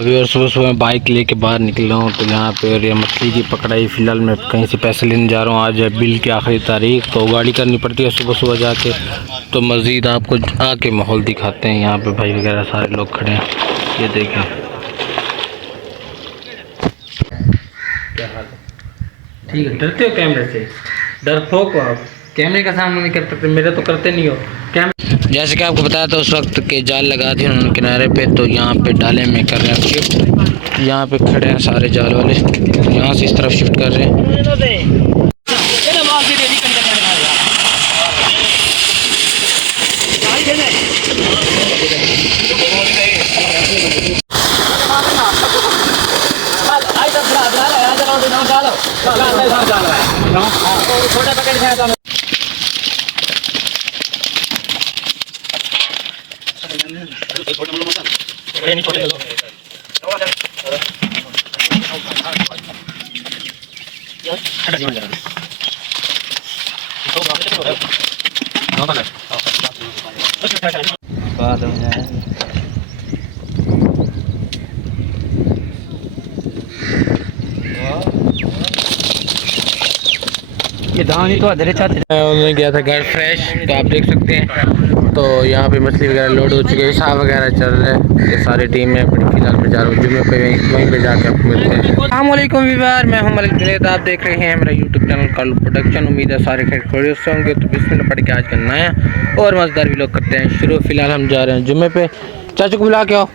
अभी और सुबह सुबह बाइक लेके बाहर निकला हूँ तो यहाँ पे और ये मछली की पकड़ाई। फ़िलहाल मैं कहीं से पैसे लेने जा रहा हूँ। आज है बिल की आखिरी तारीख, तो गाड़ी करनी पड़ती है सुबह सुबह जाके। तो मज़ीद आपको आके माहौल दिखाते हैं। यहाँ पे भाई वगैरह सारे लोग खड़े हैं, ये देखें। क्या हाल है? ठीक है। डरते हो कैमरे से? डरपोक हो आप, कैमरे का सामना नहीं कर सकते। मेरे तो करते नहीं हो कैमरे। जैसे कि आपको बताया था उस वक्त के जाल लगा दिए उन्होंने किनारे पे, तो यहाँ पे डाले में कर रहे हैं शिफ्ट। यहाँ पे खड़े हैं सारे जाल वाले, यहाँ से इस तरफ शिफ्ट कर रहे हैं। ये धानी तो अधरे चाहते। मैं उन्होंने गया था घर फ्रेश, तो आप देख सकते हैं। तो यहाँ पे मछली वगैरह लोड हो चुकी है, हिसाब वगैरह चल रहा है। ये सारी टीम है, फिलहाल मैं जा रहा हूँ जुम्मे पे, वहीं पे जाकर आपको मिलते हैं। अस्सलामुअलैकुम व्यूअर, मैं हूं मलिक जुनैद। आप देख रहे हैं मेरा यूट्यूब चैनल कॉल प्रोडक्शन। उम्मीद है सारे खैरियत से होंगे। तो बिस्मिल्लाह पढ़ के आज का नया और मज़ेदार भी लोग करते हैं शुरू। फिलहाल हम जा रहे हैं जुम्मे पे। चाचू को बुला के आओ।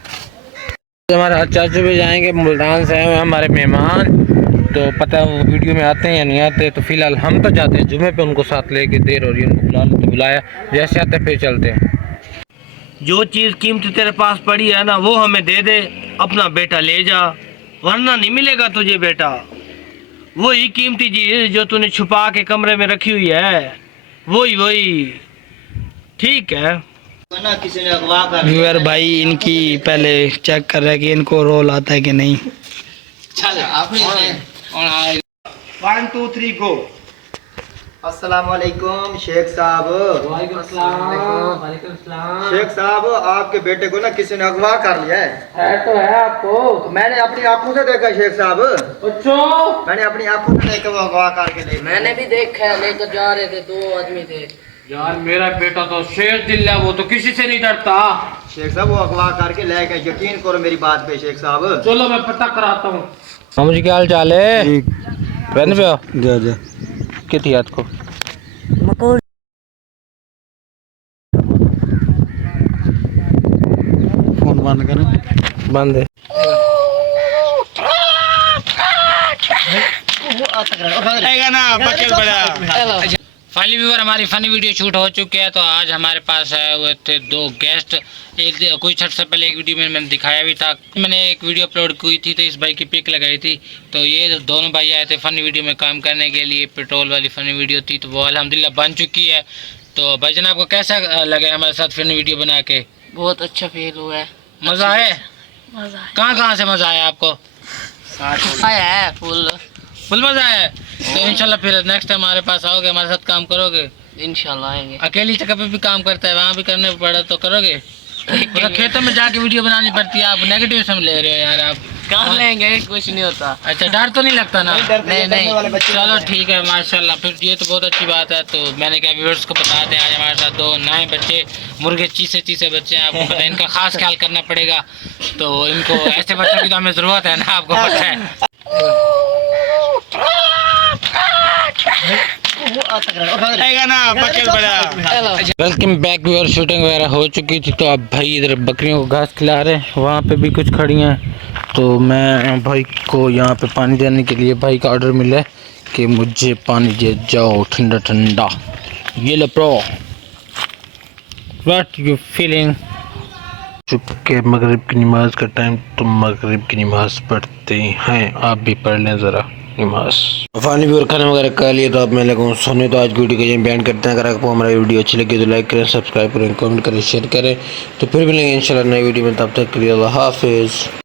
हमारे चाचू भी जाएंगे, मुल्तान से हैं हमारे मेहमान। तो पता है वो वीडियो में आते हैं या नहीं आते। तो फिलहाल हम तो जाते हैं जुम्मे पे, उनको साथ लेके देर हो रही है, उनको बुला लो। तो बुलाया, जैसे आते फिर चलते हैं। जो चीज़ कीमती तेरे पास पड़ी है ना, वो हमें दे दे। अपना बेटा ले जा, वरना नहीं मिलेगा तुझे बेटा। वही कीमती चीज़ जो तूने छुपा के कमरे में रखी हुई है, वही ठीक है। व्यूअर भाई इनकी पहले चेक कर रहा है कि इनको रोल आता है कि नहीं। चल 1 2 3 गो। अस्सलाम वालेकुम शेख साहब। वालेकुम सलाम। शेख साहब, आपके बेटे को ना किसी ने अगवा कर लिया है। तो है आपको? मैंने अपनी आंखों से देखा शेख साहब। अच्छा, मैंने अपनी आंखों से देखा वो अगवा करके ले। मैंने भी देखा है, लेकर जा रहे थे, 2 आदमी थे। यार मेरा बेटा तो शेर दिल है, वो तो किसी से नहीं डरता। शेख साहब वो अगवा करके ले गए, यकीन करो मेरी बात पे शेख साहब। चलो मैं पता कराता हूँ। हाँ मुझे क्या हाल चाल है? बहन पे जा कितनी याद को फोन बंद करें। बंद है। फाइनली व्यूअर हमारी फ़नी वीडियो शूट हो चुकी है। तो आज हमारे पास आए हुए थे 2 गेस्ट। एक कुछ अर्से पहले एक वीडियो में मैंने दिखाया भी था। मैंने एक वीडियो अपलोड की थी तो इस भाई की पिक लगाई थी। तो ये दोनों भाई आए थे फ़नी वीडियो में काम करने के लिए। पेट्रोल वाली फ़नी वीडियो थी, तो वो अल्हम्दुलिल्लाह बन चुकी है। तो भाई जान आपको कैसा लगे हमारे साथ फ़नी वीडियो बना के? बहुत अच्छा फील हुआ है। मज़ा है? मजा कहाँ से मज़ा आया आपको? आया है फुल मज़ा आया। तो इंशाल्लाह फिर नेक्स्ट टाइम हमारे पास आओगे, हमारे साथ काम करोगे? इंशाल्लाह आएंगे। अकेली जगह पे भी काम करता है, वहाँ भी करने पड़ा तो करोगे? मतलब खेतों में जाके वीडियो बनानी पड़ती है। आप नेगेटिव समझ ले रहे हो यार आप। कर लेंगे, कुछ नहीं होता। अच्छा, डर तो नहीं लगता ना? नहीं। चलो ठीक है, माशाल्लाह। फिर ये तो बहुत अच्छी बात है। तो मैंने कहा व्यूअर्स को बता दें, आज हमारे साथ 2 नए बच्चे, मुर्गे चीसे बच्चे हैं। आपको पता है, इनका खास ख्याल करना पड़ेगा। तो इनको ऐसे बच्चों की तो हमें ज़रूरत है ना, आपको पता है। Welcome back viewer. शूटिंग वगैरह हो चुकी थी, तो अब भाई इधर बकरियों को घास खिला रहे हैं। वहाँ पे भी कुछ खड़ी हैं। तो मैं भाई को यहाँ पे पानी देने के लिए भाई का ऑर्डर मिला है कि मुझे पानी दे जाओ ठंडा ठंडा। ये लो प्रो, व्हाट यू फीलिंग? चुपके मगरिब की नमाज का टाइम, तो मगरिब की नमाज पढ़ते हैं। आप भी पढ़ लें ज़रा नमाज। फाइनली भी खाना वगैरह कर लिया, तो अब मैं लगूँ सोने। तो आज की वीडियो को यहीं बैन करते हैं। अगर आपको हमारी वीडियो अच्छी लगी तो लाइक करें, सब्सक्राइब करें, कमेंट करें, शेयर करें। तो फिर मिलेंगे इंशाल्लाह नई वीडियो में। तब तक के लिए अल्लाह हाफिज़।